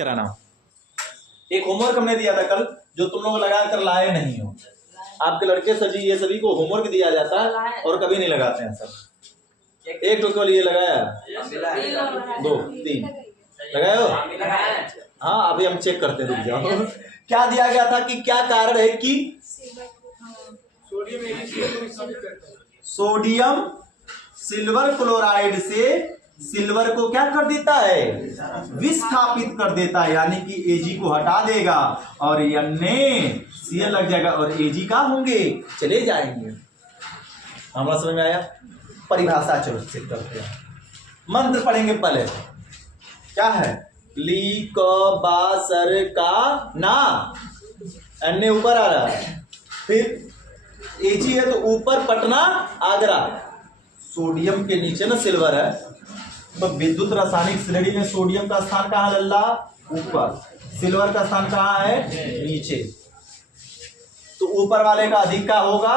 कराना। एक होमवर्क हमने दिया था कल जो तुम लोग लगा कर लाए नहीं हो। आपके लड़के सभी ये सभी को होमवर्क दिया जाता है और कभी नहीं लगाते हैं सब। एक तो केवल ये लगाया, 2 3 लगाए हो? हाँ अभी हम चेक करते हैं, रुक जाओ। क्या दिया गया था कि क्या कारण है कि सोडियम सिल्वर क्लोराइड से सिल्वर को क्या कर देता है, विस्थापित कर देता है, यानी कि Ag को हटा देगा और Cl लग जाएगा और Ag का होंगे चले जाएंगे। हमारा समझ में आया? परिभाषा चलो चेक करते हैं। मंत्र पढ़ेंगे पहले। क्या है? ली क बा सर का ना, अन्य ऊपर आ रहा है, फिर Ag है तो ऊपर पटना आगरा, सोडियम के नीचे ना सिल्वर है, तो विद्युत रासायनिक श्रेणी में सोडियम का स्थान कहाँ है लल्ला? ऊपर। सिल्वर का स्थान कहाँ है? नीचे। तो ऊपर वाले का अधिक का होगा,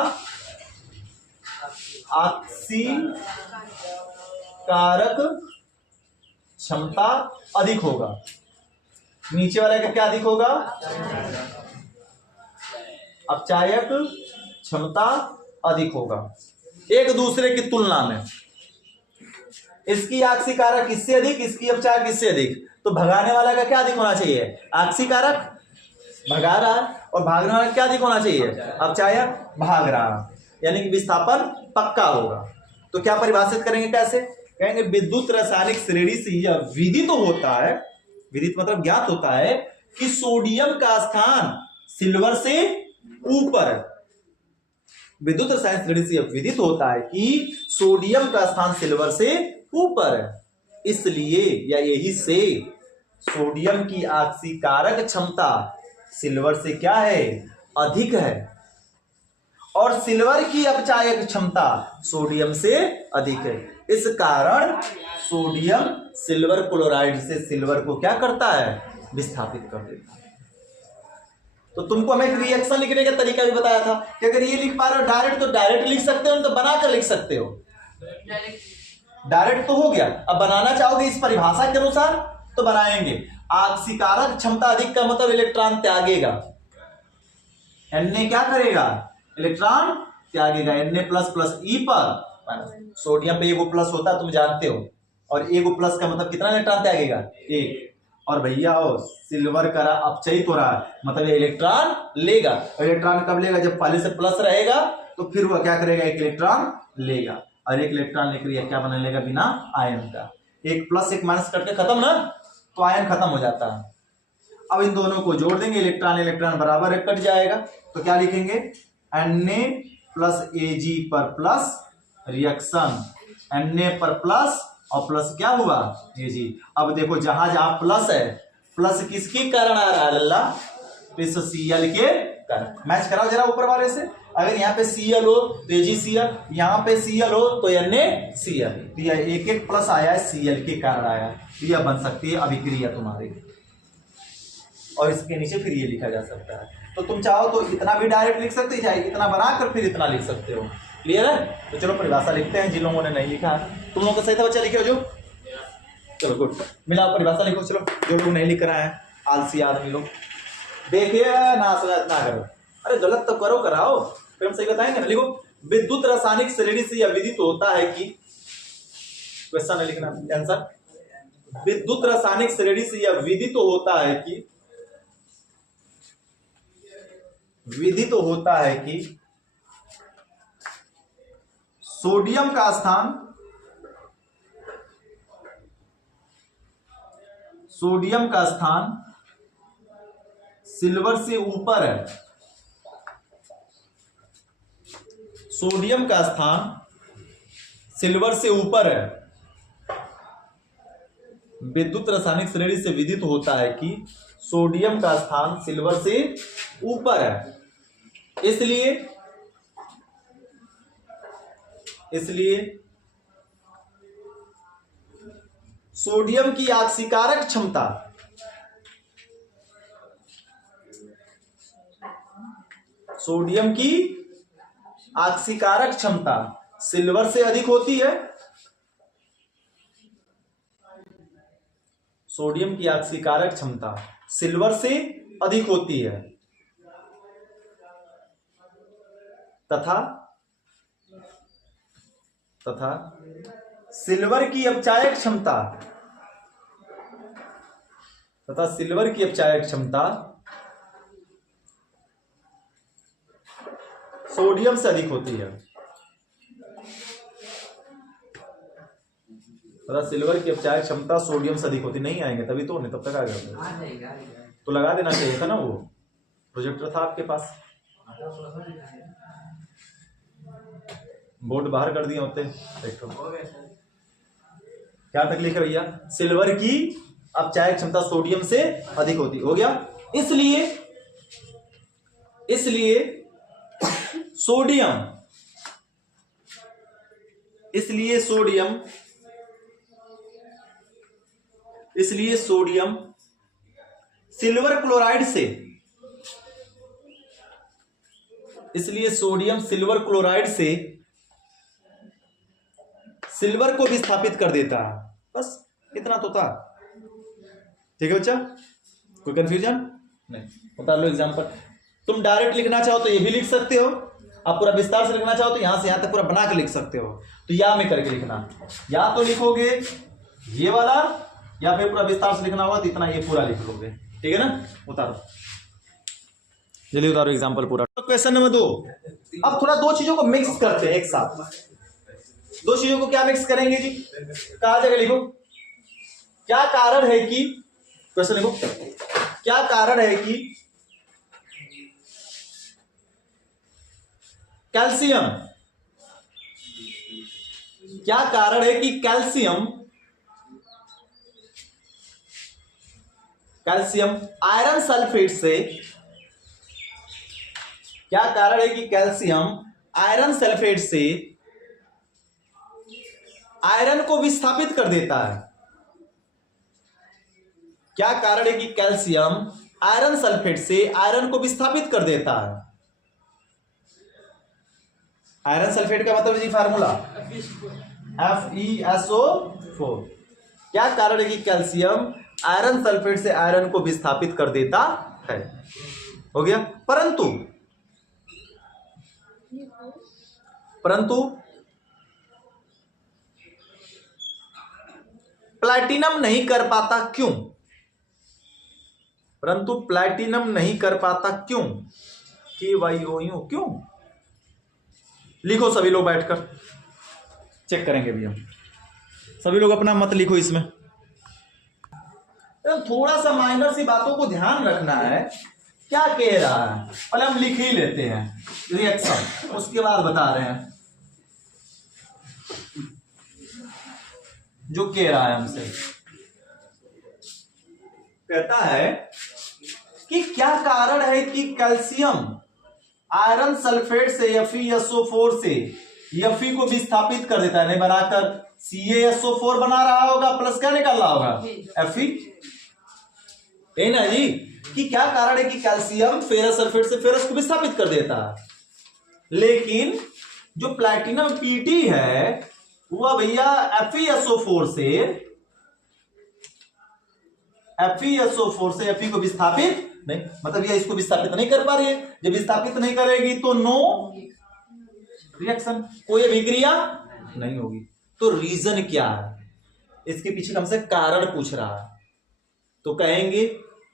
आक्सीकारक क्षमता अधिक होगा। नीचे वाले का क्या अधिक होगा? अपचायक क्षमता अधिक होगा एक दूसरे की तुलना में। इसकी आक्सीकारक इससे अधिक, इसकी अपचायक इससे अधिक, तो भगाने वाला का क्या अधिक होना चाहिए? आक्सीकारक भगा रहा है और भागने वाला क्या अधिक होना चाहिए? अपचायक भाग रहा, यानी कि विस्थापन पक्का होगा। तो क्या परिभाषित करेंगे? कैसे कहेंगे? विद्युत रासायनिक श्रेणी से यह विदित होता है, विदित मतलब ज्ञात होता है कि सोडियम का स्थान सिल्वर से ऊपर है। विद्युत रासायनिक श्रेणी से विदित होता है कि सोडियम का स्थान सिल्वर से ऊपर है, इसलिए या यही से सोडियम की आक्सीकारक क्षमता सिल्वर से क्या है? अधिक है, और सिल्वर की अपचायक क्षमता सोडियम से अधिक है। इस कारण सोडियम सिल्वर क्लोराइड से सिल्वर को क्या करता है? विस्थापित कर देता है। तो तुमको हमें एक रिएक्शन लिखने का तरीका भी बताया था कि अगर ये लिख पा रहे हो डायरेक्ट तो डायरेक्ट लिख सकते हो, तो बनाकर लिख सकते हो। डायरेक्ट तो हो गया, अब बनाना चाहोगे इस परिभाषा के अनुसार तो बनाएंगे। आक्सीकारक क्षमता अधिक का मतलब इलेक्ट्रॉन त्यागेगा, Na क्या करेगा? इलेक्ट्रॉन त्यागेगा। Na++ E पर सोडियम पे एगो प्लस होता है तुम जानते हो, और एगो प्लस का मतलब कितना इलेक्ट्रॉन त्यागेगा? 1। और भैया हो सिल्वर का अपचयित हो रहा है, मतलब ये इलेक्ट्रॉन लेगा। इलेक्ट्रॉन कब लेगा? जब पहले से प्लस रहेगा तो फिर वह क्या करेगा? एक इलेक्ट्रॉन लेगा, और एक इलेक्ट्रॉन लेकर यह क्या बना लेगा? बिना आयन का। एक प्लस एक माइनस करके खत्म ना, तो आयन खत्म हो जाता है। अब इन दोनों को जोड़ देंगे, इलेक्ट्रॉन इलेक्ट्रॉन बराबर कट जाएगा, तो क्या लिखेंगे? Na+Ag पर प्लस रिएक्शन, Na पर प्लस और प्लस क्या हुआ? Ag। अब देखो जहां जहां प्लस है, प्लस किसके कारण आ रहा है लल्ला? इस Cl के कारण। मैच कराओ जरा ऊपर वाले से। अगर यहाँ पे Cl हो तो AgCl, यहाँ पे Cl हो तो NaCl। तो यह एक एक प्लस आया है Cl के कारण आया है, तो यह बन सकती है अभिक्रिया तुम्हारी, और इसके नीचे फिर ये लिखा जा सकता है। तो तुम चाहो तो इतना भी डायरेक्ट लिख सकते हो, इतना बनाकर फिर इतना लिख सकते हो। क्लियर है? तो चलो परिभाषा लिखते हैं। जिन लोगों ने नहीं लिखा है, तुम लोगों का सही था बच्चा, लिखे हो जो? चलो गुड, मिला परिभाषा लिखो। चलो जो लोग नहीं लिख रहा है, आलसी आदमी लोग, देखिए ना समझ ना करो। अरे गलत तो करो, कराओ, फिर हम सही बताएंगे ना। लिखो, विद्युत रासायनिक श्रेणी से यह विदित होता है कि, क्वेश्चन है लिखना आंसर। विद्युत रासायनिक श्रेणी से यह विदित होता है कि, विदित होता है कि सोडियम का स्थान सिल्वर से ऊपर है। सोडियम का स्थान सिल्वर से ऊपर है। विद्युत रासायनिक श्रेणी से विदित होता है कि सोडियम का स्थान सिल्वर से ऊपर है, इसलिए सोडियम की आक्सीकारक क्षमता सिल्वर से अधिक होती है। सोडियम की आक्सीकारक क्षमता सिल्वर से अधिक होती है तथा सिल्वर की अपचायक क्षमता सोडियम से अधिक होती है तथा सिल्वर की अपचायक क्षमता सोडियम से अधिक होती। नहीं आएंगे तभी तो, नहीं तब तक आ जाएगा। तो लगा देना चाहिए था ना, वो प्रोजेक्टर था आपके पास, बोर्ड बाहर कर दिए होते। क्या तकलीफ है भैया? सिल्वर की अपचायक क्षमता सोडियम से अधिक होती। हो गया। इसलिए सोडियम सिल्वर क्लोराइड से सिल्वर को विस्थापित कर देता है। बस इतना तो था। ठीक है बच्चा, कोई कंफ्यूजन नहीं? बता लो एग्जांपल। तुम डायरेक्ट लिखना चाहो तो ये भी लिख सकते हो, आप पूरा विस्तार से लिखना चाहो तो यहां से यहां तक पूरा बना के लिख सकते हो। तो या में करके लिखना, या तो लिखोगे ये वाला, या फिर पूरा विस्तार से लिखना होगा तो इतना ये पूरा लिख लोगे। ठीक है ना? उतारो, जल्दी उतारो एग्जांपल पूरा। तो क्वेश्चन नंबर 2। अब थोड़ा दो चीजों को मिक्स करते हैं एक साथ। दो चीजों को क्या मिक्स करेंगे जी? कहा जगह लिखो, क्या कारण है कि, क्वेश्चन लिखो, क्या कारण है कि कैल्शियम आयरन सल्फेट से, क्या कारण है कि कैल्शियम आयरन सल्फेट से आयरन को विस्थापित कर देता है? क्या कारण है कि कैल्शियम आयरन सल्फेट से आयरन को विस्थापित कर देता है? आयरन सल्फेट का मतलब जी फार्मूला FeSO4। क्या कारण है कि कैल्शियम आयरन सल्फेट से आयरन को विस्थापित कर देता है? हो गया। परंतु प्लैटिनम नहीं कर पाता क्यों? KYOU क्यों? लिखो सभी लोग बैठकर, चेक करेंगे भी हम। सभी लोग अपना मत लिखो इसमें। थोड़ा सा माइनर सी बातों को ध्यान रखना है। क्या कह रहा है पहले हम लिख ही लेते हैं रिएक्शन, उसके बाद बता रहे हैं जो कह रहा है हमसे। कहता है कि क्या कारण है कि कैल्शियम आयरन सल्फेट से FeSO4 से Fe को विस्थापित कर देता है, नहीं बनाकर CaSO4 बना रहा होगा, प्लस क्या निकल रहा होगा Fe। ना जी, कि क्या कारण है कि कैल्शियम फेरस सल्फेट से फेरस को विस्थापित कर देता है, लेकिन जो प्लैटिनम Pt है वह भैया FeSO4 से Fe को विस्थापित नहीं, मतलब यह इसको विस्थापित नहीं कर पा रही है। जब विस्थापित नहीं करेगी तो नो रिएक्शन, कोई अभिक्रिया नहीं होगी। तो रीजन क्या है? इसके पीछे हमसे कारण पूछ रहा है, तो कहेंगे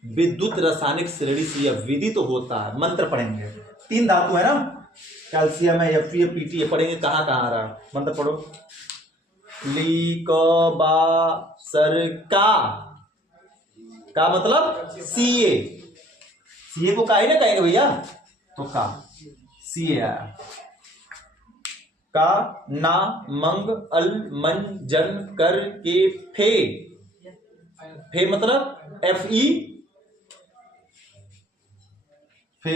विद्युत रासायनिक श्रेणी से यह विदित होता है। मंत्र पढ़ेंगे, 3 धातु है ना, कैल्शियम है, Fe है, Pt है, पढ़ेंगे कहां कहां आ रहा है। मंत्र पढ़ो। ली क बा सर का मतलब CA को का ही ना कहेंगे भैया, तो का CA आया। का ना मंग अल मन जन कर के फे मतलब FE फे।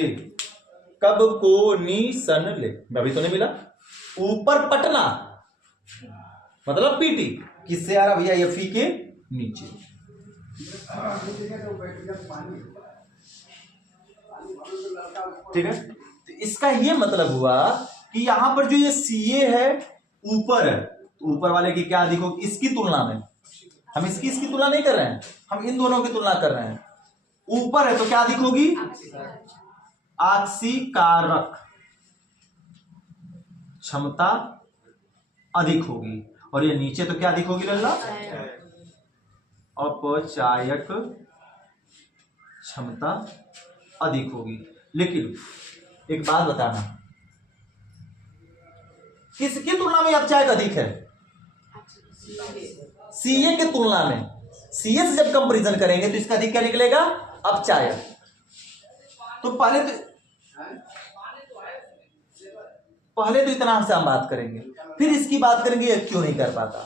कब को नी सन ले, अभी तो नहीं मिला। ऊपर पटना मतलब PT, किससे आ रहा भैया? Fe के नीचे। ठीक है, तो इसका ये मतलब हुआ कि यहां पर जो ये CA है ऊपर है, तो ऊपर वाले की क्या अधिक होगी? इसकी तुलना में। हम इसकी तुलना नहीं कर रहे हैं, हम इन दोनों की तुलना कर रहे हैं। ऊपर है तो क्या अधिक होगी? आक्सीकारक क्षमता अधिक होगी, और ये नीचे तो क्या अधिक होगी लल्ला? अपचायक क्षमता अधिक होगी। लेकिन एक बात बताना, किसकी तुलना में अपचायक अधिक है? सीए की तुलना में। सीए से जब कंपैरिजन करेंगे तो इसका अधिक क्या निकलेगा? अपचायक। तो पहले तो इतना से हम बात करेंगे, फिर इसकी बात करेंगे ये क्यों नहीं कर पाता।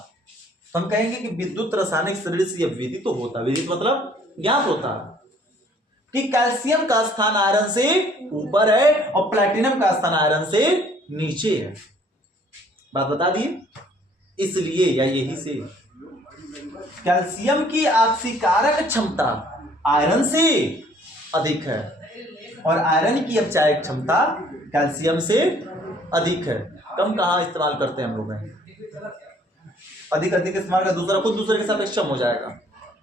तो हम कहेंगे कि विद्युत रासायनिक श्रेणी से यह विदित तो होता, विदित मतलब ज्ञात होता कि कैल्शियम का स्थान आयरन से ऊपर है और प्लैटिनम का स्थान आयरन से नीचे है। बात बता दी। इसलिए या यही से कैल्शियम की आक्सीकारक क्षमता आयरन से अधिक है और आयरन की अपचायक क्षमता कैल्शियम से अधिक है। कम कहाँ इस्तेमाल करते हैं हम लोग हैं, अधिक अधिक इस्तेमाल का दूसरा खुद दूसरे के साथ सक्षम हो जाएगा,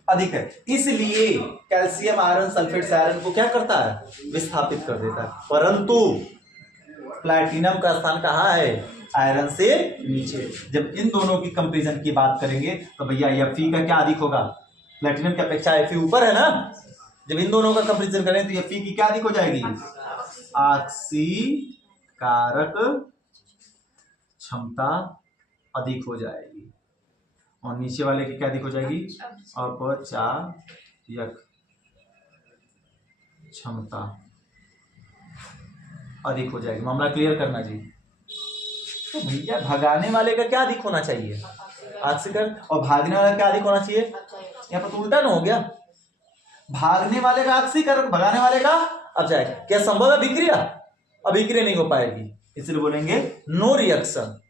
अधिक है। इसलिए कैल्शियम आयरन सल्फेट से आयरन को क्या करता है? विस्थापित कर देता है। परंतु प्लैटिनम का स्थान कहाँ है? आयरन से नीचे। जब इन दोनों की कंपैरिजन की बात करेंगे तो भैया Fe का क्या अधिक होगा? प्लैटिनम की अपेक्षा Fe ऊपर है ना। जब इन दोनों का कंपैरिजन करें तो Fe की क्या अधिक हो जाएगी? आक्सीकारक क्षमता अधिक हो जाएगी, और नीचे वाले की क्या अधिक हो जाएगी? अपचायक क्षमता अधिक हो जाएगी। मामला क्लियर करना जी। तो भैया भगाने वाले का क्या अधिक होना चाहिए? आक्सीकरण। और भागने वाला क्या अधिक होना चाहिए? यहाँ पर तो उल्टा ना हो गया, भागने वाले का आक्सीकरण, भगाने वाले का अपचायक। क्या संभव है अभिक्रिया? अभिक्रिया नहीं हो पाएगी, इसलिए बोलेंगे नो रिएक्शन।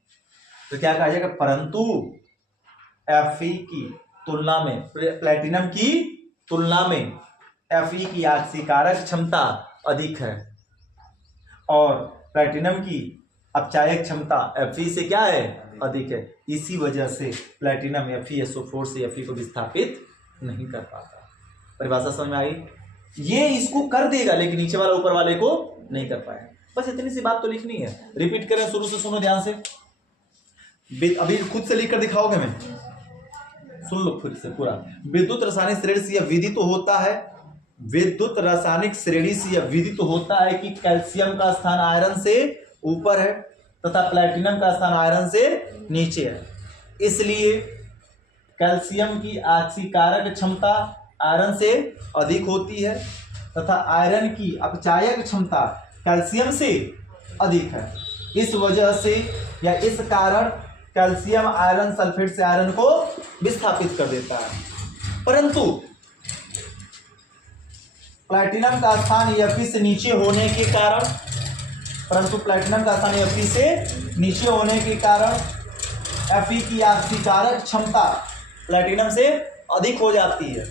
तो क्या कहा जाएगा? परंतु Fe की तुलना में, प्लैटिनम की तुलना में Fe की आक्सीकारक क्षमता अधिक है और प्लैटिनम की अपचायक क्षमता Fe से क्या है? अधिक है। इसी वजह से प्लैटिनम FeSO4 से Fe को विस्थापित नहीं कर पाता। परिभाषा समझ में आई? ये इसको कर देगा लेकिन नीचे वाला ऊपर वाले को नहीं कर पाएगा। बस इतनी सी बात तो लिखनी है। रिपीट करें, शुरू से सुनो ध्यान से। अभी खुद से लिख कर दिखाओगे? मैं सुन लो फिर से पूरा। विद्युत रासायनिक श्रेणी से यह विदित तो होता है, विद्युत रासायनिक श्रेणी से यह विदित तो होता है कि कैल्शियम का स्थान आयरन से ऊपर है तथा प्लैटिनम का स्थान आयरन से नीचे है। इसलिए कैल्शियम की आक्सीकारक क्षमता आयरन से अधिक होती है तथा आयरन की अपचायक क्षमता कैल्शियम से अधिक है। इस वजह से या इस कारण कैल्शियम आयरन सल्फेट से आयरन को विस्थापित कर देता है। परंतु प्लैटिनम का स्थान Fe से नीचे होने के कारण, Fe की आक्सीकारक क्षमता प्लैटिनम से अधिक हो जाती है।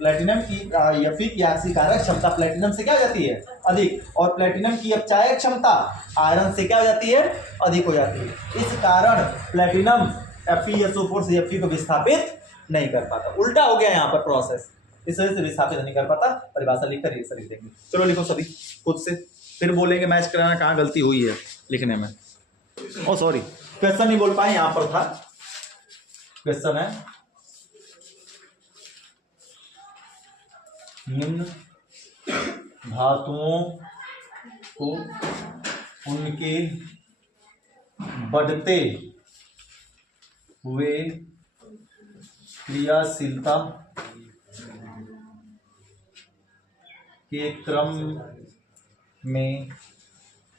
Fe की आक्सीकारक क्षमता प्लैटिनम से क्या हो जाती है? अधिक। और प्लैटिनम की अपचायक क्षमता आयरन से क्या हो जाती है? अधिक हो जाती है। इस कारण प्लैटिनम FeSO4 से Fe को विस्थापित नहीं कर पाता। उल्टा हो गया यहाँ पर प्रोसेस, इस वजह से विस्थापित नहीं कर पाता। परिभाषा लिखकर ये लिख देंगे। चलो लिखो सभी खुद से, फिर बोलेंगे मैच कराना कहाँ गलती हुई है लिखने में। ओ सॉरी, क्वेश्चन नहीं बोल पाए, यहाँ पर था क्वेश्चन है, निम्न धातुओं को उनके बढ़ते हुए क्रियाशीलता के क्रम में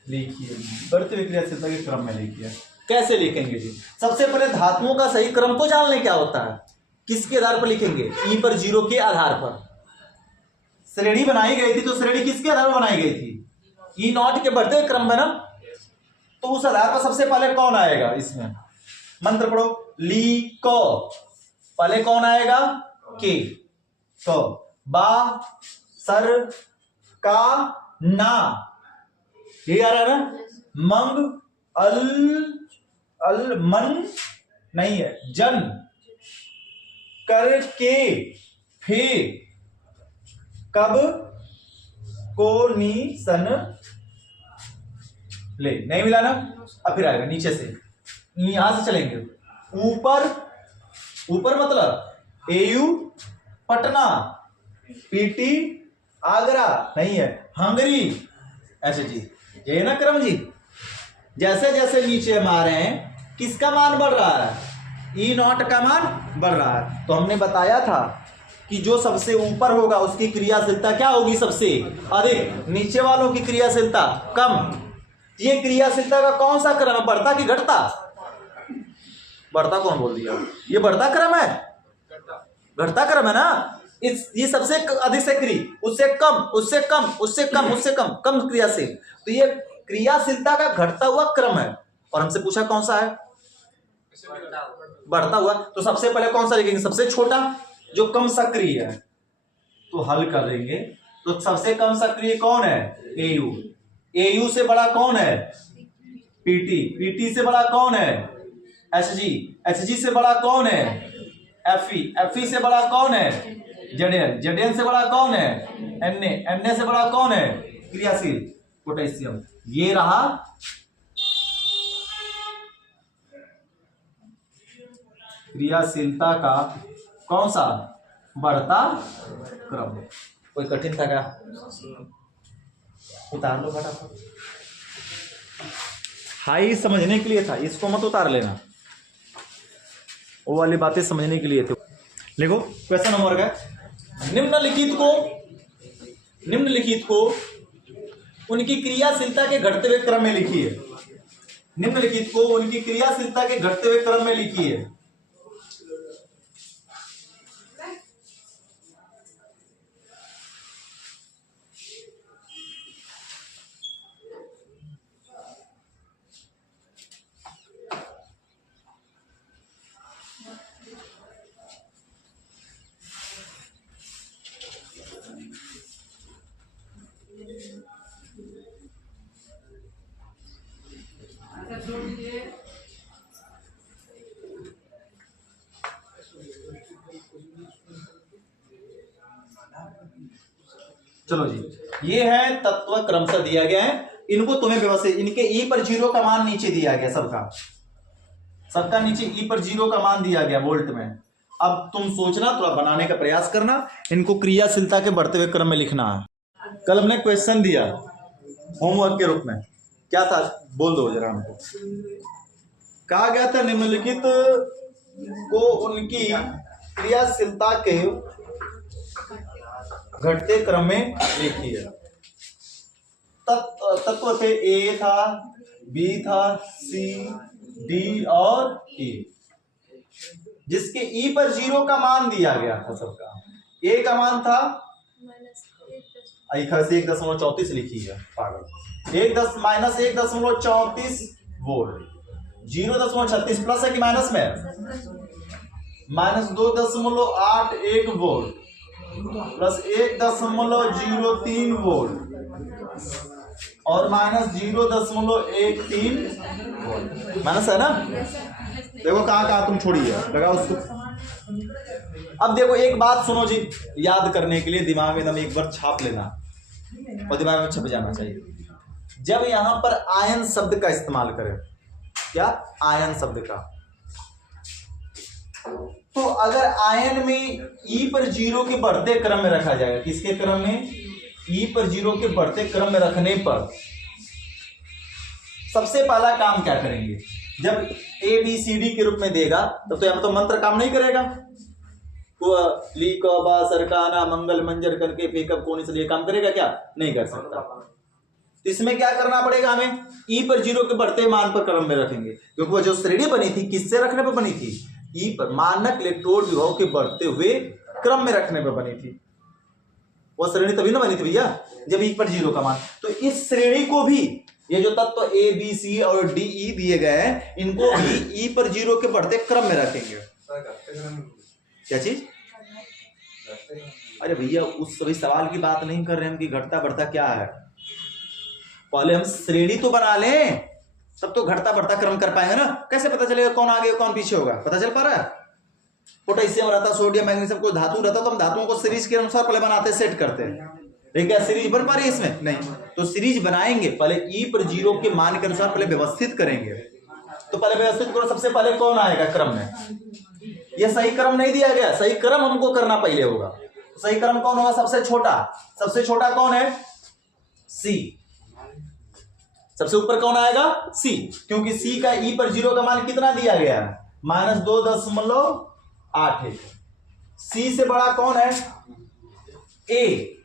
लिखिए। बढ़ते हुए क्रियाशीलता के क्रम में लिखिए। कैसे लिखेंगे जी? सबसे पहले धातुओं का सही क्रम तो जान लें क्या होता है। किसके आधार पर लिखेंगे? E पर 0 के आधार पर। श्रेणी बनाई गई थी तो श्रेणी किसके आधार पर बनाई गई थी? E0 के बढ़ते हुए क्रम में ना। तो उस आधार पर सबसे पहले कौन आएगा? इसमें मंत्र पढ़ो, ली को पहले कौन आएगा? के। तो बा सर का ना, ये आ रहा है ना। मंग अल मन नहीं है, जन कर के फिर कब को नी सन ले, नहीं मिला ना, अब फिर आएगा नीचे से, यहां से चलेंगे ऊपर, ऊपर मतलब एयू पटना, पीटी आगरा, नहीं है हंगरी, ऐसे जी, ये है ना क्रम जी। जैसे जैसे नीचे हम आ रहे हैं किसका मान बढ़ रहा है, ई नॉट का मान बढ़ रहा है। तो हमने बताया था कि जो सबसे ऊपर होगा उसकी क्रियाशीलता क्या होगी, सबसे अधिक, नीचे वालों की क्रियाशीलता कम। ये क्रियाशीलता का कौन सा क्रम है, बढ़ता कि घटता? बढ़ता कौन बोल दिया, ये बढ़ता क्रम है, घटता क्रम है ना। ये सबसे अधिक से उससे कम, उससे कम, उससे कम, उससे कम, कम क्रियाशील, तो ये क्रियाशीलता का घटता हुआ क्रम है। और हमसे पूछा कौन सा है, बढ़ता हुआ। तो सबसे पहले कौन सा लिखेंगे, सबसे छोटा जो कम सक्रिय है, तो हल कर देंगे। तो सबसे कम सक्रिय कौन है, एयू, एयू से बड़ा कौन है, पीटी, पीटी से बड़ा कौन है, एचजी, एचजी से बड़ा कौन है, एफई, एफई से बड़ा कौन है, जेडएन, जेडएन से बड़ा कौन है, एनए, एनए से बड़ा कौन है, क्रियाशील पोटेशियम। ये रहा क्रियाशीलता का कौन सा बढ़ता क्रम। कोई कठिन था क्या, उतार लो फटाफट, हाई समझने के लिए था, इसको मत उतार लेना, वो वाली बातें समझने के लिए थे। देखो क्वेश्चन नंबर का, निम्नलिखित को उनकी क्रियाशीलता के घटते हुए क्रम में लिखिए। निम्नलिखित को उनकी क्रियाशीलता के घटते हुए क्रम में लिखिए। चलो जी, ये है तत्व क्रमशः दिया गया है, इनको तुम्हें व्यवस्थित, इनके ई पर 0 का मान नीचे दिया गया, सबका नीचे ई पर 0 का मान दिया गया वोल्ट में। अब तुम सोचना, थोड़ा बनाने का प्रयास करना, इनको क्रियाशीलता के बढ़ते हुए क्रम में लिखना है। कल हमने क्वेश्चन दिया होमवर्क के रूप में, क्या था बोल दो जरा हमको। कहा गया था निम्नलिखित को उनकी क्रियाशीलता के घटते क्रम में लिखिए। तत्व थे, ए था, बी था, सी, डी और ई, जिसके ई पर 0 का मान दिया गया था सबका। ए का मान था 1.34 लिखी है पागल, -1.34 वोल्ट, 0.36 प्लस है कि माइनस में, -2.81 वोल्ट प्लस 1.03 वोल्ट और -0.13 वोल्ट, माइनस है ना। देखो कहाँ तुम छोड़ी है, लगाओ उसको। अब देखो एक बात सुनो जी, याद करने के लिए दिमाग में एकदम एक बार छाप लेना और दिमाग में छप जाना चाहिए। जब यहां पर आयन शब्द का इस्तेमाल करें, क्या आयन शब्द का, तो अगर आयन में ई पर 0 के बढ़ते क्रम में रखा जाएगा, किसके क्रम में, ई पर 0 के बढ़ते क्रम में रखने पर सबसे पहला काम क्या करेंगे, जब ए बी सी डी के रूप में देगा तब तो यहां तो मंत्र काम नहीं करेगा, ली क बा सरकाना मंगल मंजर करके फेकअप कोने से ये काम करेगा क्या, नहीं कर सकता। इसमें क्या करना पड़ेगा हमें, ई पर 0 के बढ़ते मान पर क्रम में रखेंगे, क्योंकि वो जो श्रेणी बनी थी किससे रखने पर बनी थी, ई पर, मानक इलेक्ट्रोड विभव के बढ़ते हुए क्रम में रखने पर बनी थी। वो श्रेणी तभी ना बनी थी भैया जब ई पर 0 का मान। तो इस श्रेणी को भी, ये जो तत्व ए बी सी और डी ई दिए गए हैं, इनको भी ई पर 0 के बढ़ते क्रम में रखेंगे। क्या चीज, अरे भैया उस सभी सवाल की बात नहीं कर रहे हम कि घटता बढ़ता क्या है, पहले हम श्रेणी तो बना लें, तब तो घटता बढ़ता क्रम कर पाएंगे ना। कैसे पता चलेगा कौन आगे कौन पीछे होगा, पता चल पा रहा है। पोटेशियम रहता, सोडियम मैग्नीशियम, कोई धातु रहता तो हम धातुओं को सीरीज के अनुसार पहले बनाते सेट करते हैं। लेकिन क्या सीरीज बन पा रही है इसमें? नहीं। तो सीरीज बनाएंगे पहले ई पर जीरो के मान के अनुसार पहले व्यवस्थित करेंगे। तो पहले व्यवस्थित करो, सबसे पहले कौन आएगा क्रम में? ये सही क्रम नहीं दिया गया, सही क्रम हमको करना पहले होगा। सही क्रम कौन होगा? सबसे छोटा। सबसे छोटा कौन है? सी। सबसे ऊपर कौन आएगा? सी, क्योंकि सी का ई पर जीरो का मान कितना दिया गया है? -2.81। सी से बड़ा कौन है? ए।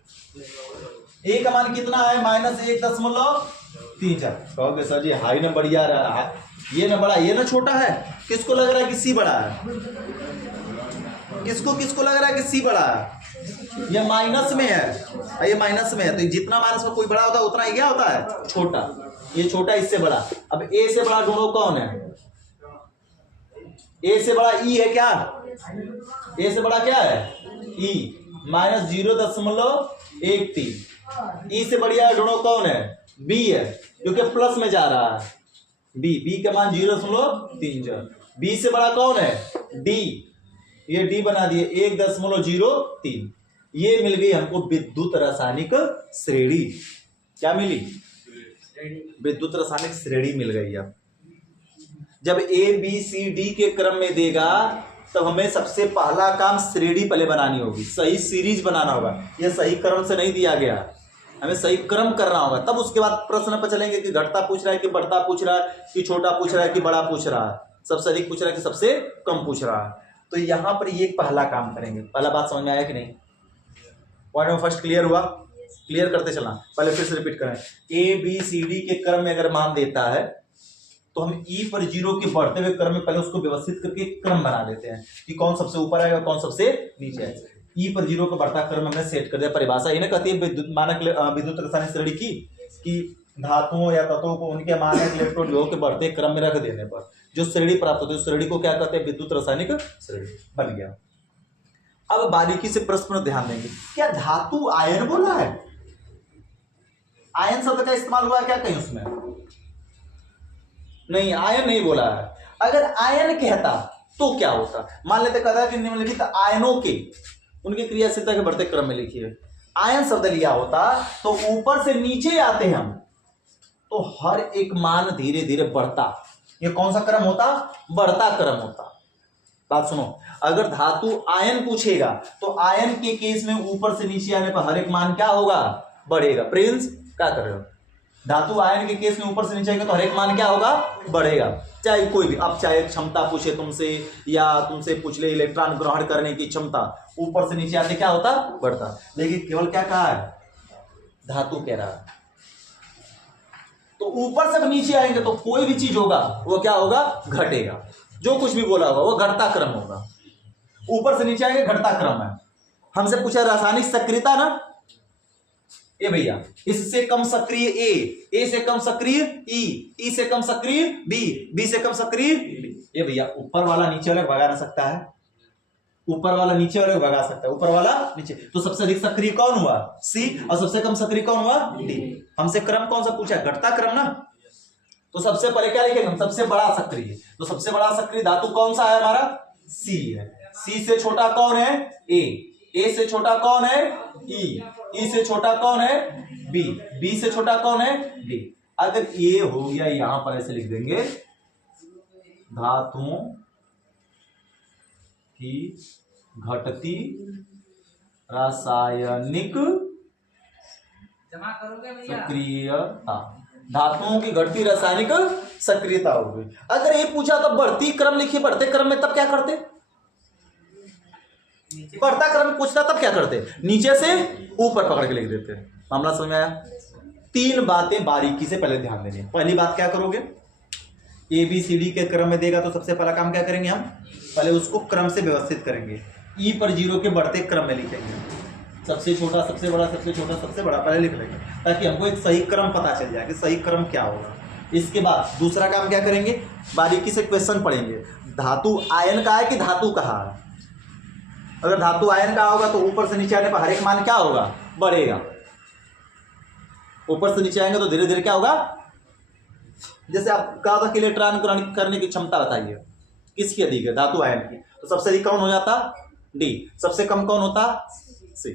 ए का मान कितना है? -1.34। कहोगे सर जी हाई ना बढ़िया रहा, ये ना बड़ा ये ना छोटा है। किसको लग रहा है कि सी बड़ा है? किसको लग रहा है कि सी बड़ा है? ये माइनस में है, ये माइनस में है, तो जितना माइनस में कोई बड़ा होता है उतना ही क्या होता है? छोटा। ये छोटा इससे बड़ा। अब ए से बड़ा ढूंढो कौन है? ए से बड़ा ई है क्या? ए से बड़ा क्या है? ई। -0.13। ई से बढ़िया ढूंढो कौन है? बी है, क्योंकि प्लस में जा रहा है। बी का मान 0.34। बी से बड़ा कौन है? डी। ये डी बना दिए 1.03। ये मिल गई हमको विद्युत रासायनिक श्रेणी। क्या मिली? विद्युत रासायनिक श्रेणी मिल गई। अब जब ए बी सी डी के क्रम में देगा तब हमें सबसे पहला काम श्रेणी पहले बनानी होगी, सही सीरीज बनाना होगा। ये सही क्रम से नहीं दिया गया, हमें सही क्रम करना होगा। तब उसके बाद प्रश्न पर चलेंगे कि घटता पूछ रहा है कि बढ़ता पूछ रहा है कि छोटा पूछ रहा है कि बड़ा पूछ रहा है, सबसे अधिक पूछ रहा है कि सबसे कम पूछ रहा है। तो यहां पर ये पहला काम करेंगे। पहला बात समझ में आया कि नहीं? पॉइंट नंबर फर्स्ट क्लियर हुआ? क्लियर करते चलना। पहले फिर से रिपीट करें। ए बी सी डी के क्रम में अगर मान देता है तो हम ई पर जीरो के बढ़ते हुए क्रम में पहले उसको व्यवस्थित करके क्रम बना देते हैं कि कौन सबसे ऊपर आएगा कौन सबसे नीचे आएगा। ई पर जीरो का बढ़ता क्रम हमने सेट कर दिया। परिभाषा ये ना कहती है मानक विद्युत रासायनिक श्रेणी की कि धातुओं या तत्वों को उनके मानक इलेक्ट्रॉन विभव के बढ़ते क्रम में रख देने पर जो श्रेणी प्राप्त होती है उस श्रेणी को क्या कहते हैं? विद्युत रासायनिक श्रेणी। बन गया। अब बारीकी से प्रश्न पर ध्यान देंगे। क्या धातु आयन बोला है? आयन शब्द का इस्तेमाल हुआ है क्या कहीं उसमें? नहीं, आयन नहीं बोला है। अगर आयन कहता तो क्या होता? मान लेते कहता है कि निम्नलिखित आयनों के उनके क्रियाशीलता के बढ़ते क्रम में लिखिए। आयन शब्द लिया होता तो ऊपर से नीचे आते हम तो हर एक मान धीरे धीरे बढ़ता। ये कौन सा क्रम होता? बढ़ता क्रम होता। बात सुनो, अगर धातु आयन पूछेगा तो आयन के केस में ऊपर से नीचे आने पर हर एक मान क्या होगा? बढ़ेगा। प्रिंस क्या कर रहे हो? धातु आयन के केस में ऊपर से नीचे आएगा तो हर एक मान क्या होगा? बढ़ेगा। चाहे कोई भी, अब चाहे क्षमता पूछे तुमसे या तुमसे पूछ ले इलेक्ट्रॉन ग्रहण करने की क्षमता, ऊपर से नीचे आते क्या होता? बढ़ता। लेकिन केवल क्या कहा है? धातु कह रहा है। तो ऊपर से नीचे आएंगे तो कोई भी चीज होगा वो क्या होगा? घटेगा। जो कुछ भी बोला होगा वो घटता क्रम होगा। ऊपर से नीचे आएंगे घटता क्रम है। हमसे पूछा रासायनिक सक्रियता ना, ए भैया इससे कम सक्रिय ए से कम सक्रिय ई से कम सक्रिय बी से कम सक्रिय डी। ये भैया ऊपर वाला नीचे वाले को भगा ना सकता है, ऊपर वाला नीचे वाले को भगा सकता है, ऊपर वाला नीचे। तो सबसे अधिक सक्रिय कौन हुआ? सी। और सबसे कम सक्रिय कौन हुआ? डी। हमसे क्रम कौन सा पूछा? घटता क्रम ना। तो सबसे पहले क्या लिखेंगे हम? सबसे बड़ा सक्रिय। तो सबसे बड़ा सक्रिय धातु कौन सा है हमारा? सी है। सी से छोटा कौन है? ए से छोटा कौन है? ई से छोटा कौन है? बी से छोटा कौन है? डी। अगर ये हो गया यहां पर ऐसे लिख देंगे धातुओं की घटती रासायनिक सक्रियता। धातुओं की घटती रासायनिक सक्रियता हो गई। अगर ये पूछा तो बढ़ती क्रम लिखिए, बढ़ते क्रम में तब क्या करते? बढ़ता क्रम पूछता तब क्या करते? नीचे से ऊपर पकड़ के लिख देते। मामला समझ में आया? तीन बातें बारीकी से पहले ध्यान देनी। पहली बात क्या करोगे? ए बी सी डी के क्रम में देगा तो सबसे पहला काम क्या करेंगे हम? पहले उसको क्रम से व्यवस्थित करेंगे। ई पर जीरो के बढ़ते क्रम में लिखेंगे। सबसे छोटा, सबसे बड़ा, सबसे छोटा, सबसे बड़ा पहले लिख लेंगे ताकि हमको एक सही क्रम पता चल जाए कि सही क्रम क्या होगा। इसके बाद दूसरा काम क्या करेंगे? बारीकी से क्वेश्चन पढ़ेंगे। धातु आयन का है कि धातु कहा है? अगर धातु आयन का होगा तो ऊपर से नीचे आने पर हर एक मान क्या होगा? बढ़ेगा। ऊपर से नीचे आएंगे तो धीरे धीरे क्या होगा? जैसे आप कहा था कि इलेक्ट्रॉन ग्रहण करने की क्षमता बताइए, किसकी अधिक है? धातु आयन की। तो सबसे अधिक कौन हो जाता? डी। सबसे कम कौन होता? सी।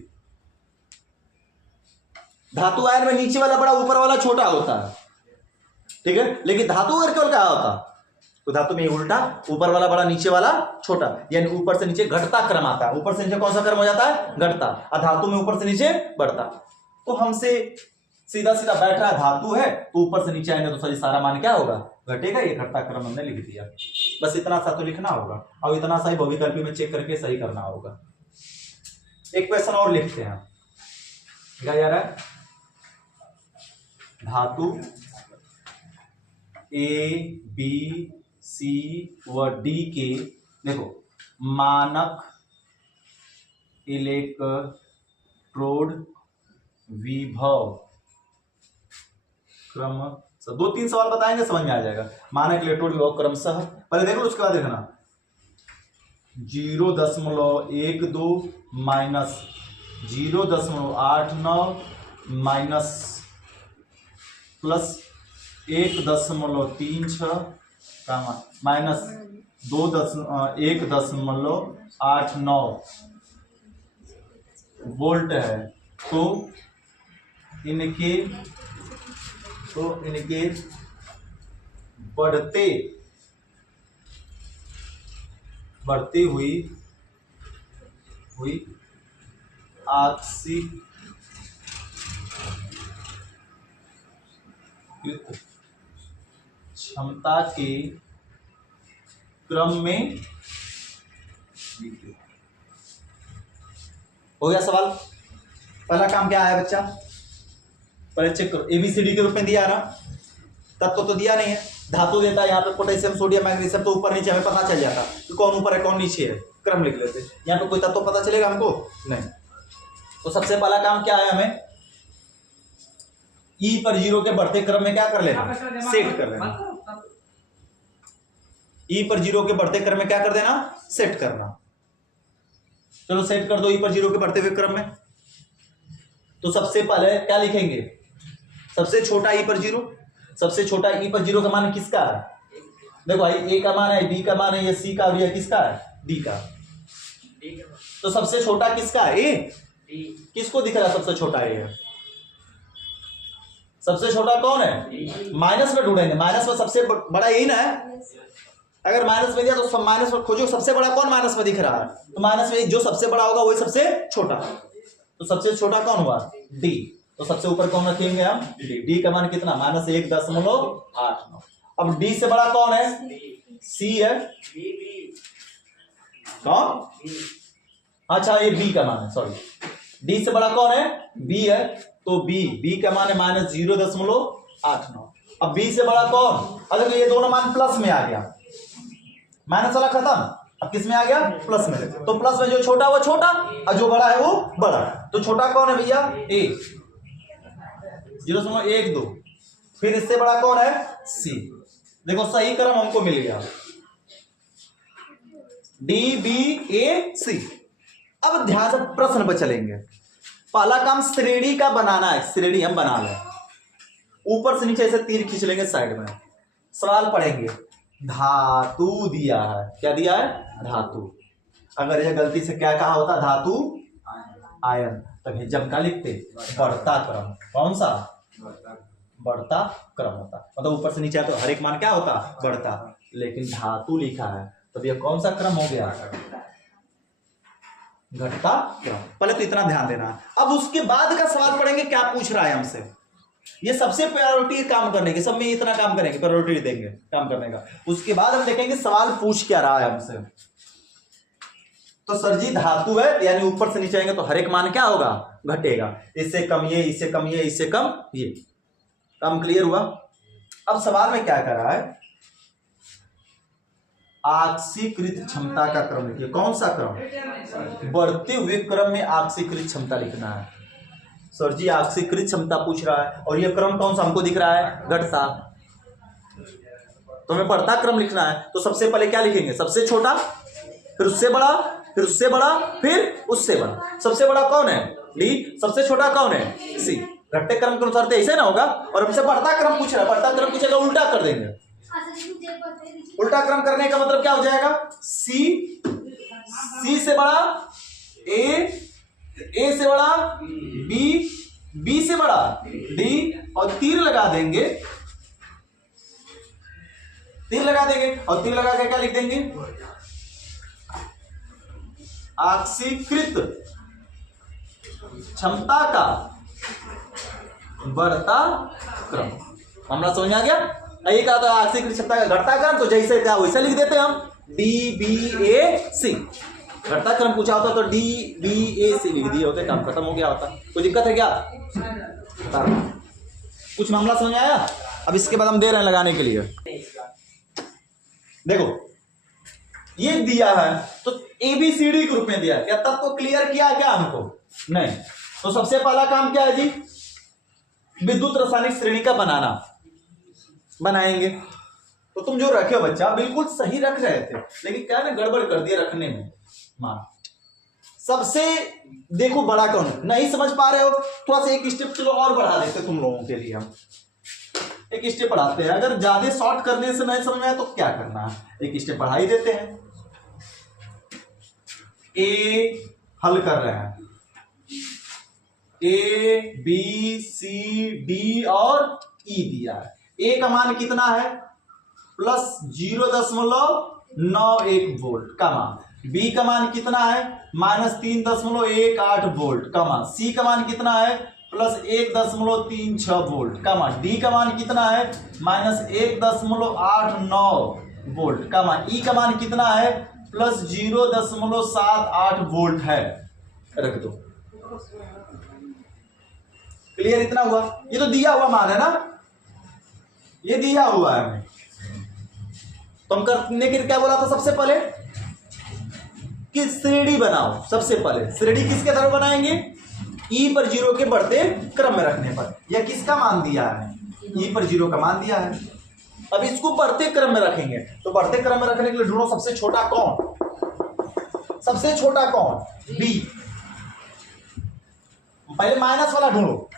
धातु आयन में नीचे वाला बड़ा, ऊपर वाला छोटा होता है, ठीक है। लेकिन धातु अगर केवल क्या होता, तो धातु में उल्टा, ऊपर वाला बड़ा नीचे वाला छोटा, यानी ऊपर से नीचे घटता क्रम आता है। ऊपर से नीचे कौन सा क्रम हो जाता है? घटता। और धातु में ऊपर से नीचे बढ़ता। तो हमसे सीधा सीधा बैठ रहा है, धातु है तो ऊपर से नीचे आएंगे तो सही सारा मान क्या होगा? घटेगा। ये घटता क्रम हमने लिख दिया। बस इतना सा तो लिखना होगा और इतना सा ही बहुविकल्पी में चेक करके सही करना होगा। एक क्वेश्चन और लिखते हैं, क्या जा रहा है? धातु ए बी सी व डी के देखो मानक इलेक्ट्रोड विभव क्रम, 2-3 सवाल बताएंगे, समझ में आ जाएगा। मानक इलेक्ट्रोड विभव क्रमशः, पहले देखो उसके बाद देखना 0.12 minus 0.89 minus plus 1.36 minus 1.89 volt है। तो इनके बढ़ती हुई आक्सीकृत क्षमता के क्रम में हो गया सवाल। पहला काम क्या है बच्चा? पहले चेक करो, एबीसीडी के रूप में दिया ना, तत्व तो दिया नहीं है। धातु देता है यहाँ पे पोटेशियम सोडियम मैग्नीशियम, तो ऊपर नीचे हमें पता चल जाता कि कौन ऊपर है कौन नीचे है, क्रम लिख लेते। यहाँ पे कोई तत्व पता चलेगा हमको? नहीं। तो सबसे पहला काम क्या है, हमें ई पर 0 के बढ़ते क्रम में क्या कर लेना? सेट कर लेना। ई पर 0 के बढ़ते क्रम में क्या कर देना? सेट करना। चलो सेट कर दो ई पर 0 के बढ़ते हुए क्रम में। तो सबसे पहले क्या लिखेंगे? सबसे छोटा ई पर 0, सबसे छोटा ई पर 0 का मान किसका है? देखो भाई, ए का मान है, बी का मान है, ये सी का, और ये किसका है? डी का। तो सबसे छोटा किसका है? ए। किसको दिख रहा है सबसे छोटा? ए है। सबसे छोटा कौन है? माइनस में ढूंढेंगे, माइनस में सबसे बड़ा यही ना है। अगर माइनस में दिया तो माइनस में खोजो, सबसे बड़ा कौन माइनस में दिख रहा है? तो माइनस में जो सबसे बड़ा होगा वही सबसे छोटा। तो सबसे छोटा कौन हुआ? डी। तो सबसे ऊपर कौन रखेंगे हम? डी। डी का मान कितना? माइनस 1.89। अब डी से बड़ा कौन है? सी है। कौन? अच्छा, ये बी का मान है, सॉरी। डी से बड़ा कौन है? बी है। तो बी का मान है माइनस 0.89। अब बी से बड़ा कौन? अगर ये दोनों मान प्लस में आ गया, माइनस वाला खत्म, अब किस में आ गया? प्लस में। तो प्लस में जो छोटा वो छोटा और जो बड़ा है वो बड़ा। तो छोटा कौन है भैया? ए, 0.12। फिर इससे बड़ा कौन है? सी। देखो सही क्रम हमको मिल गया, डी बी ए सी। अब ध्यान से प्रश्न पर चलेंगे। पहला काम श्रेणी का बनाना है, श्रेणी हम बना लें। ऊपर से नीचे ऐसे तीर खींच लेंगे साइड में। सवाल पढ़ेंगे, धातु दिया है, क्या दिया है? धातु। अगर यह गलती से क्या कहा होता? धातु आयन, तभी जब क्या लिखते? बढ़ता क्रम। कौन सा? बढ़ता क्रम होता। मतलब ऊपर से नीचे तो हर एक मान क्या होता? बढ़ता। लेकिन धातु लिखा है तब यह कौन सा क्रम हो गया? घटता क्रम। पहले तो इतना ध्यान देना। अब उसके बाद का सवाल पढ़ेंगे, क्या पूछ रहा है हमसे। ये सबसे प्रायोरिटी काम करने की, सब में इतना काम करेंगे, प्रायोरिटी देंगे काम करने का। उसके बाद हम देखेंगे सवाल पूछ क्या रहा है हमसे। तो सर जी धातु है, यानी ऊपर से नीचे आएंगे तो हर एक मान क्या होगा? घटेगा। इससे कम ये, इससे कम ये, इससे कम ये। काम क्लियर हुआ? अब सवाल में क्या कर रहा है? आक्सीकृत क्षमता का क्रम लिखिए। कौन सा क्रम? बढ़ते हुए क्रम में आक्सीकृत क्षमता लिखना है। सर जी आक्सीकृत क्षमता पूछ रहा है और ये क्रम कौन सा हमको दिख रहा है? घटता। तो हमें बढ़ता क्रम लिखना है। तो सबसे पहले क्या लिखेंगे? सबसे छोटा, फिर उससे बड़ा, फिर उससे बड़ा, फिर उससे बड़ा। सबसे बड़ा कौन है? डी। सबसे छोटा कौन है? सी। घटते क्रम के अनुसार ऐसे ना होगा। और हमसे बढ़ता क्रम पूछ रहा है, बढ़ता क्रम पूछेगा उल्टा कर देंगे। उल्टा क्रम करने का मतलब क्या हो जाएगा? सी सी से बड़ा ए से बड़ा बी से बड़ा डी, और तीर लगा देंगे और तीर लगा के क्या लिख देंगे, आक्षीकृत क्षमता का बढ़ता क्रम। हमरा समझ आ गया। ये क्या होता है, आक्षीकृत क्षमता का घटता क्रम, तो जैसे क्या वैसे लिख देते हैं हम DBAC। घटता क्रम पूछा होता तो DBAC लिख दिए होते, काम खत्म हो गया होता। कोई दिक्कत है क्या? कुछ मामला समझ आया? अब इसके बाद हम दे रहे हैं लगाने के लिए। देखो ये दिया है तो ABCD के रूप में दिया, क्या तब को क्लियर किया क्या हमको? नहीं। तो सबसे पहला काम क्या है जी, विद्युत रासायनिक श्रेणी का बनाएंगे। तो तुम जो रखे हो बच्चा बिल्कुल सही रख रहे थे, लेकिन क्या ना गड़बड़ कर दिया रखने में। मान सबसे देखो बड़ा कौन है, नहीं समझ पा रहे हो, थोड़ा सा एक स्टेप चलो और बढ़ा देते तुम लोगों के लिए। हम एक स्टेप बढ़ाते हैं, अगर ज्यादा शॉर्ट करने से नहीं समझ में आए तो क्या करना है, एक स्टेप बढ़ा ही देते हैं। ए हल कर रहे हैं, ABCD और E दिया है। ए का मान कितना है, प्लस 0.91 वोल्ट का मान। बी का मान कितना है, माइनस 3.18 वोल्ट का मान। सी का मान कितना है, प्लस 1.36 वोल्ट का मान। डी का मान कितना है, माइनस 1.89 वोल्ट का मान। ई का मान कितना है, प्लस 0.78 वोल्ट है। रख दो। क्लियर? इतना हुआ। ये तो दिया हुआ मान है ना, ये दिया हुआ है हमें। तो हम करने के लिए क्या बोला था सबसे पहले कि श्रेणी बनाओ। सबसे पहले श्रेणी किसके तरफ बनाएंगे, ई पर 0 के बढ़ते क्रम में रखने पर। यह किसका मान दिया है, ई पर 0 का मान दिया है। अब इसको बढ़ते क्रम में रखेंगे, तो बढ़ते क्रम में रखने के लिए ढूंढो सबसे छोटा कौन, सबसे छोटा कौन, बी। पहले माइनस वाला ढूंढो।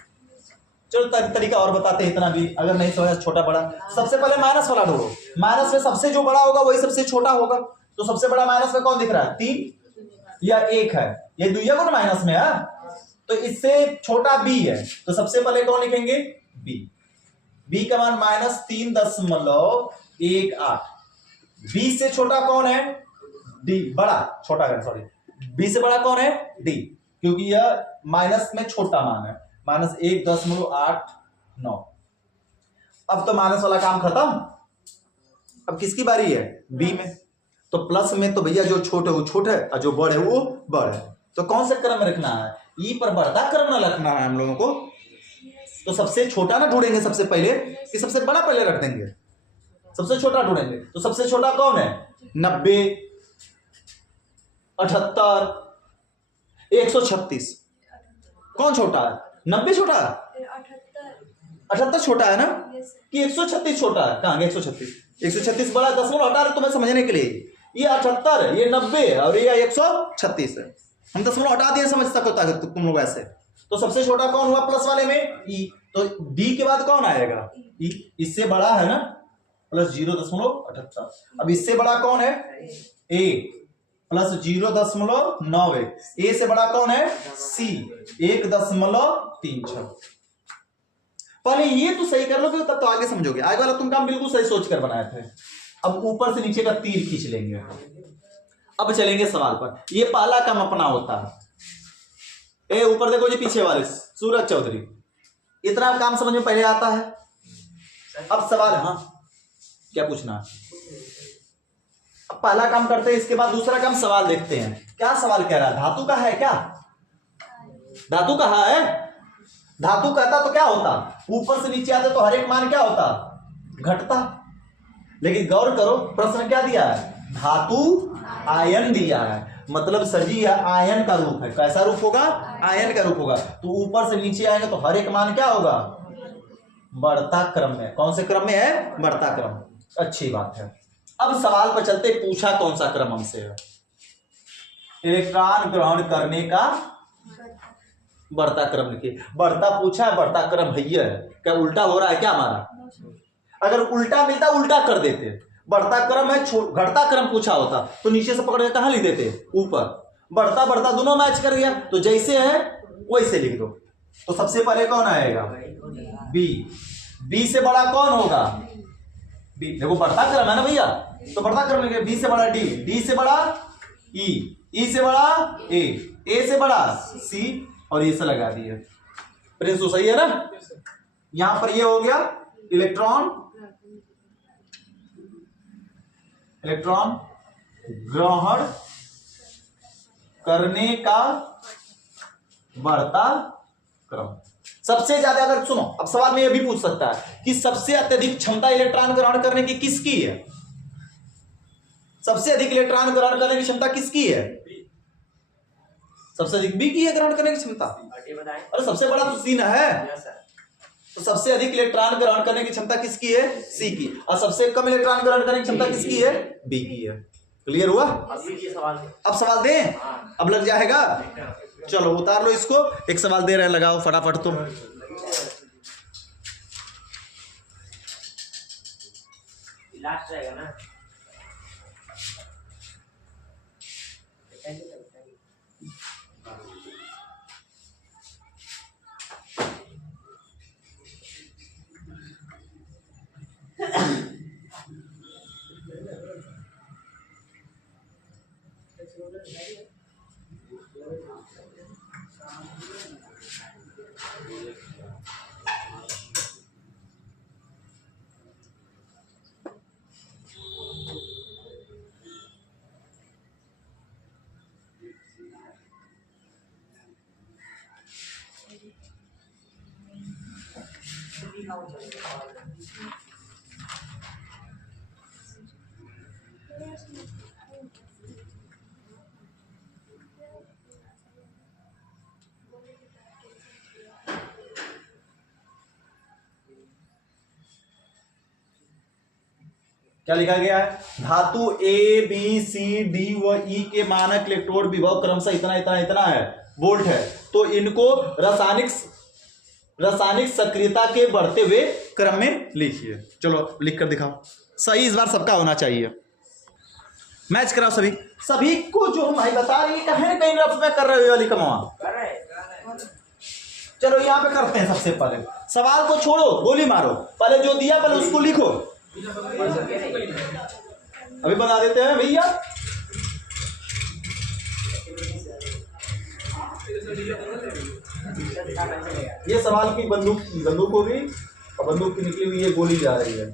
चलो तरीका और बताते हैं, इतना भी अगर नहीं समझ छोटा बड़ा। सबसे पहले माइनस वाला ढूंढो, माइनस में सबसे जो बड़ा होगा वही सबसे छोटा होगा। तो सबसे बड़ा माइनस में कौन दिख रहा है, 3 या 1 है, ये दुइया को माइनस में है, तो इससे छोटा बी है। तो सबसे पहले कौन लिखेंगे, बी। बी का मान माइनस 3.18। बी से छोटा कौन है, डी। बड़ा छोटा है, सॉरी, बी से बड़ा कौन है, डी, क्योंकि यह माइनस में छोटा मान है, माइनस 1.89। अब तो माइनस वाला काम खत्म। अब किसकी बारी है, बी में। तो प्लस में तो भैया जो छोटे वो छोटे है और जो बड़ है वो बड़ है। तो कौन से क्रम में रखना है, ई पर बढ़ता क्रम में रखना है हम लोगों को। तो सबसे छोटा ना ढूंढेंगे सबसे पहले, कि सबसे बड़ा पहले रख देंगे, सबसे छोटा ढूंढेंगे। तो सबसे छोटा कौन है, 90, 78, 136। कौन छोटा है, 90 छोटा है, 78 छोटा है ना, कि 136 छोटा है। कहां गया 136, 136 बड़ा 10 हटा रहे तुम्हें समझने के लिए। ये 78 है, ये 90 है और ये 136 है। हम 10 हटा दिए, समझ सकता है तुम लोग ऐसे। तो सबसे छोटा कौन हुआ प्लस वाले में, ई। तो डी के बाद कौन आएगा, ई। इससे बड़ा है ना, प्लस 0.78। अब इससे बड़ा कौन है, ए, प्लस 0.91। ए से बड़ा कौन है, सी, 1.36। पहले ये तो सही कर लो, तब तो आगे समझोगे। आगे वाला तुम काम बिल्कुल सही सोच कर बनाए थे। अब ऊपर से नीचे का तीर खींच लेंगे। अब चलेंगे सवाल पर। ये पहला काम अपना होता है। ए ऊपर देखो जी, पीछे वाले सूरज चौधरी, इतना काम समझ में पहले आता है। अब सवाल, हाँ क्या पूछना, अब पहला काम करते हैं, इसके बाद दूसरा काम सवाल देखते हैं। क्या सवाल कह रहा है, धातु का है क्या, धातु का है। धातु कहता तो क्या होता, ऊपर से नीचे आते तो हर एक मान क्या होता, घटता। लेकिन गौर करो प्रश्न क्या दिया है, धातु आयन दिया है, मतलब सजी है आयन का रूप है। कैसा रूप होगा, आयन का रूप होगा। तो ऊपर से नीचे आएंगे तो हर एक मान क्या होगा, बढ़ता क्रम में। कौन से क्रम में है, बढ़ता क्रम। अच्छी बात है। अब सवाल पर चलते, पूछा कौन सा क्रम हमसे है, इलेक्ट्रॉन ग्रहण करने का बढ़ता क्रम लिखिए। बढ़ता पूछा है, बढ़ता क्रम है। क्या उल्टा हो रहा है क्या हमारा, अगर उल्टा मिलता उल्टा कर देते, बढ़ता क्रम है, घटता क्रम पूछा होता तो नीचे से पकड़ के कहां लिख देते, ऊपर। बढ़ता बढ़ता दोनों मैच कर गया, तो जैसे है वैसे लिख दो। तो सबसे पहले कौन आएगा, बी। बी से बड़ा कौन होगा, बी। देखो बढ़ता क्रम है ना भैया, तो बढ़ता क्रम लिखे, बी से बड़ा डी, डी से बड़ा ई, ई से बड़ा ए से बड़ा सी, और ये से लगा दिए। प्रिंस तो सही है ना। यहां पर ये हो गया इलेक्ट्रॉन, इलेक्ट्रॉन ग्रहण करने का बढ़ता क्रम। सबसे ज्यादा, अगर सुनो अब सवाल में यह भी पूछ सकता है कि सबसे अत्यधिक क्षमता इलेक्ट्रॉन ग्रहण करने की किसकी है, सबसे अधिक इलेक्ट्रॉन ग्रहण करने की क्षमता किसकी है, सबसे अधिक बी की है ग्रहण करने की क्षमता। अरे सबसे बड़ा तो सी है, तो सबसे अधिक इलेक्ट्रॉन ग्रहण करने की क्षमता किसकी है, सी की, और सबसे कम इलेक्ट्रॉन ग्रहण करने की क्षमता किसकी है, बी की है। क्लियर हुआ। अब सवाल दें, अब लग जाएगा। चलो उतार लो इसको, एक सवाल दे रहे हैं, लगाओ फटाफट तुम। लास्ट रहेगा ना। क्या लिखा गया है, धातु ए बी सी डी व ई के मानक इलेक्ट्रोड विभव क्रमशः इतना इतना इतना है वोल्ट है, तो इनको रासायनिक सक्रियता के बढ़ते हुए क्रम में लिखिए। चलो लिख कर दिखाओ, सही इस बार सबका होना चाहिए। मैच कराओ सभी, सभी को जो हम भाई बता रही है कहीं कहीं रफ में कर रहे हो वाली कमावा। चलो यहाँ पे करते हैं। सबसे पहले सवाल को छोड़ो, गोली मारो, पहले जो दिया पहले उसको लिखो। अभी बता देते हैं भैया। ये सवाल की बंदूक होगी और बंदूक की निकली हुई ये गोली जा रही है,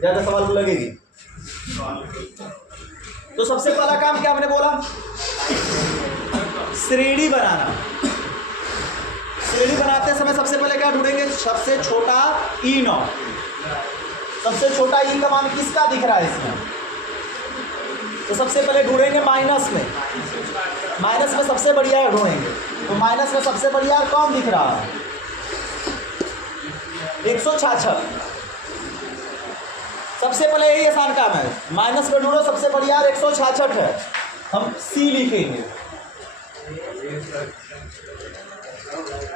ज्यादा सवाल को लगेगी। तो सबसे पहला काम क्या आपने बोला, श्रेणी बनाना। श्रेणी बनाते समय सबसे पहले क्या ढूंढेंगे, सबसे छोटा ई नॉट। सबसे छोटा ई का मान किसका दिख रहा है इसमें, तो सबसे पहले ढूंढेंगे माइनस में। माइनस में सबसे बढ़िया ढूंढेंगे, तो माइनस में सबसे बढ़िया कौन दिख रहा है, 166। सबसे पहले यही आसान काम है, माइनस में ढूंढो सबसे बढ़िया 166 है, हम सी लिखेंगे।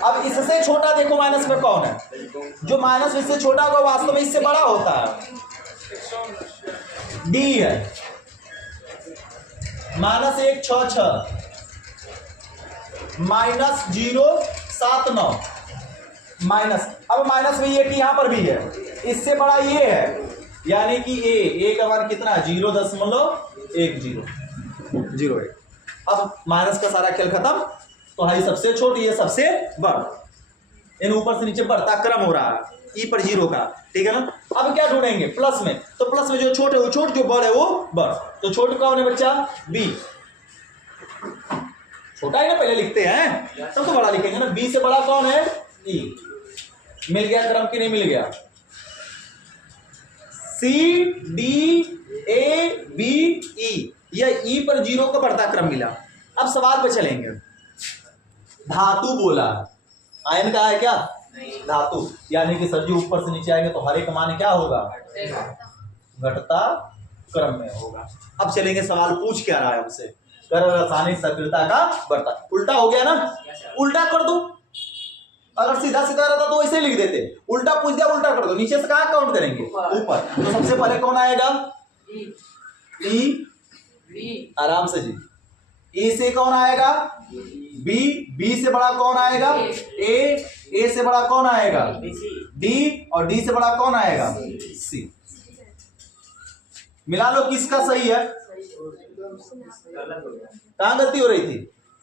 अब इससे छोटा देखो माइनस में कौन है, जो माइनस इससे छोटा होगा वास्तव में इससे बड़ा होता है, डी है। Minus 166 minus 079 minus. अब माइनस में ये कि यहां पर भी है, इससे बड़ा ये है, यानी कि ए का मान कितना, 0.10 अब माइनस का सारा खेल खत्म। तो हाई सबसे छोटी है सबसे बड़ा, इन ऊपर से नीचे बढ़ता क्रम हो रहा है, ई पर 0 का, ठीक है ना। अब क्या ढूंढेंगे प्लस में, तो प्लस में जो छोटे वो छोट, जो बड़ है वो बड़। तो छोट कौन है बच्चा, बी। छोटा है ना, पहले लिखते हैं तब तो बड़ा लिखेंगे ना। बी से बड़ा कौन है, ई। मिल गया क्रम कि नहीं मिल गया, C D A B E, यह ई पर 0 का बढ़ता क्रम मिला। अब सवाल पे चलेंगे। धातु बोला, आयन का है क्या, धातु, यानी कि सर जी ऊपर से नीचे आएंगे तो हर एक मान क्या होगा, घटता क्रम में होगा। अब चलेंगे, सवाल पूछ क्या रहा है हमसे, कर रासायनिक सक्रियता का बढ़ता। उल्टा हो गया ना, उल्टा कर दो, अगर सीधा सीधा रहता तो वैसे लिख देते, उल्टा पूछ दिया उल्टा कर दो, नीचे से कहाँ काउंट करेंगे, ऊपर। तो सबसे पहले कौन आएगा, ई, आराम से जी। ए से कौन आएगा, बी, बी से बड़ा कौन आएगा, ए से बड़ा कौन आएगा, डी, और डी से बड़ा कौन आएगा, सी। मिला लो किसका सही है, कहां गलती हो रही थी,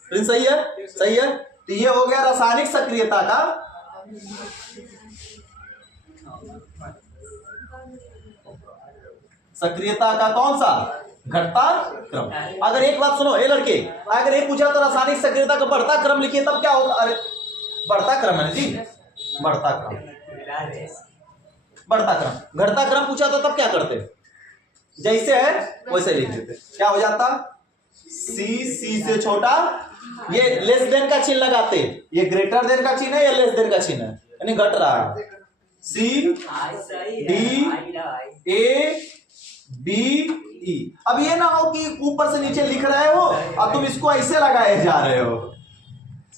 प्रिंस सही है, सही है। तो ये हो गया रासायनिक सक्रियता का कौन सा, घटता क्रम। अगर एक बात सुनो, ए लड़के, अगर एक पूछा तो रासायनिक सक्रियता का बढ़ता क्रम लिखिए, तब क्या होगा, अरे बढ़ता क्रम है जी, बढ़ता क्रम, बढ़ता क्रम। घटता क्रम पूछा तो तब क्या करते, जैसे है वैसे लिख देते, क्या हो जाता, सी से छोटा, ये लेस देन का चिन्ह लगाते, ये ग्रेटर देन का चिन्ह है या लेस देन का चिन्ह है, यानी घट रहा है, C D A B E. अब ये ना हो कि ऊपर से नीचे लिख रहे हो और तुम इसको ऐसे लगाए जा रहे हो,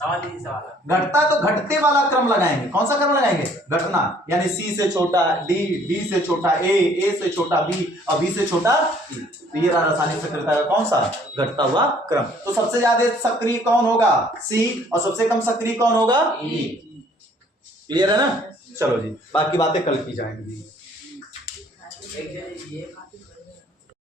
घटता तो घटते वाला क्रम लगाएंगे, कौन सा क्रम लगाएंगे, घटना, यानी सी से छोटा डी, डी से छोटा ए से छोटा बी, और बी से छोटा ई। तो ये रासायनिक सक्रियता का कौन सा, घटता हुआ क्रम। तो सबसे ज्यादा सक्रिय कौन होगा, सी, और सबसे कम सक्रिय कौन होगा, ई। क्लियर है ना, चलो जी, बाकी बातें कल की जाएंगी।